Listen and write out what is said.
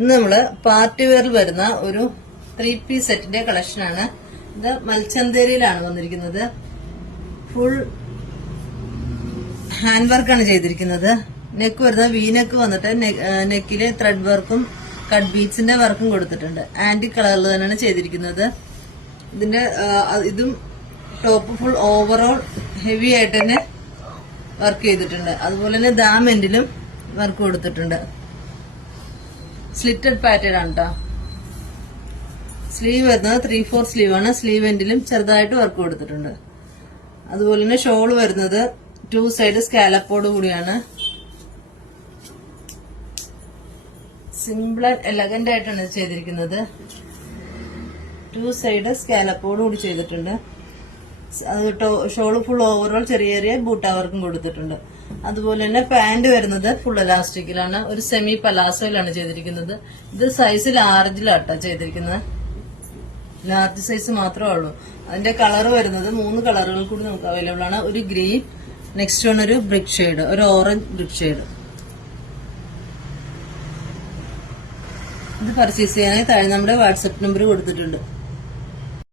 ഇന്ന് നമ്മള് പാർട്ടി വെയറിൽ വരുന്ന ഒരു 3-piece സെറ്റിന്റെ കളക്ഷനാണ്. ഇത് മൽച്ചന്തേരിയിലാണ് വന്നിരിക്കുന്നത്. ഫുൾ ഹാൻഡ് വർക്കാണ് ചെയ്തിരിക്കുന്നത്. നെക്ക് വരുന്ന വി നെക്ക് വന്നിട്ട് നെക്കില് ത്രെഡ് വർക്കും കട്ട് ബീഡ്സിന്റെ വർക്കും കൊടുത്തിട്ടുണ്ട്. ആന്റി കളറിൽ തന്നെയാണ് ചെയ്തിരിക്കുന്നത്. ഇതിന്റെ ഇതും ടോപ്പ് ഫുൾ ഓവറോൾ ഹെവി ആയിട്ട് തന്നെ വർക്ക് ചെയ്തിട്ടുണ്ട്. അതുപോലെ തന്നെ ദാം എൻഡിലും വർക്ക് കൊടുത്തിട്ടുണ്ട്. സ്ലിറ്റഡ് പാറ്റേൺ ആണ് കേട്ടോ. സ്ലീവ് വരുന്നത് 3/4 സ്ലീവ് ആണ്. സ്ലീവ് എൻഡിലും ചെറുതായിട്ട് വർക്ക് കൊടുത്തിട്ടുണ്ട്. അതുപോലെ തന്നെ ഷോൾ വരുന്നത് 2 സൈഡ് സ്കാലപ്പോട് കൂടിയാണ്. സിമ്പിൾ ആൻഡ് എലഗന്റ് ആയിട്ടാണ് ചെയ്തിരിക്കുന്നത്. 2 സൈഡ് സ്കാലപ്പോട് കൂടി ചെയ്തിട്ടുണ്ട്. അത് ഷോള് ഫുൾ ഓവറോൾ ചെറിയ ചെറിയ ബൂട്ടാ വർക്കും കൊടുത്തിട്ടുണ്ട്. അതുപോലെ തന്നെ പാന്റ് വരുന്നത് ഫുൾ എലാസ്റ്റിക്കിലാണ്. ഒരു സെമി പലാസോയിലാണ് ചെയ്തിരിക്കുന്നത്. ഇത് സൈസ് ലാർജിലാട്ടോ ചെയ്തിരിക്കുന്നത്. ലാർജ് സൈസ് മാത്രമേ ഉള്ളൂ. അതിന്റെ കളർ വരുന്നത് 3 കളറുകൾ കൂടി നമുക്ക് അവൈലബിൾ ആണ്. ഒരു ഗ്രീൻ, നെക്സ്റ്റ് വൺ ഒരു ബ്രിക്ക് ഷെയ്ഡ്, ഒരു ഓറഞ്ച് ബ്രിക്ക് ഷെയ്ഡ്. ഇത് പർച്ചേസ് ചെയ്യാനായി താഴെ നമ്മുടെ വാട്സപ്പ് നമ്പർ കൊടുത്തിട്ടുണ്ട്.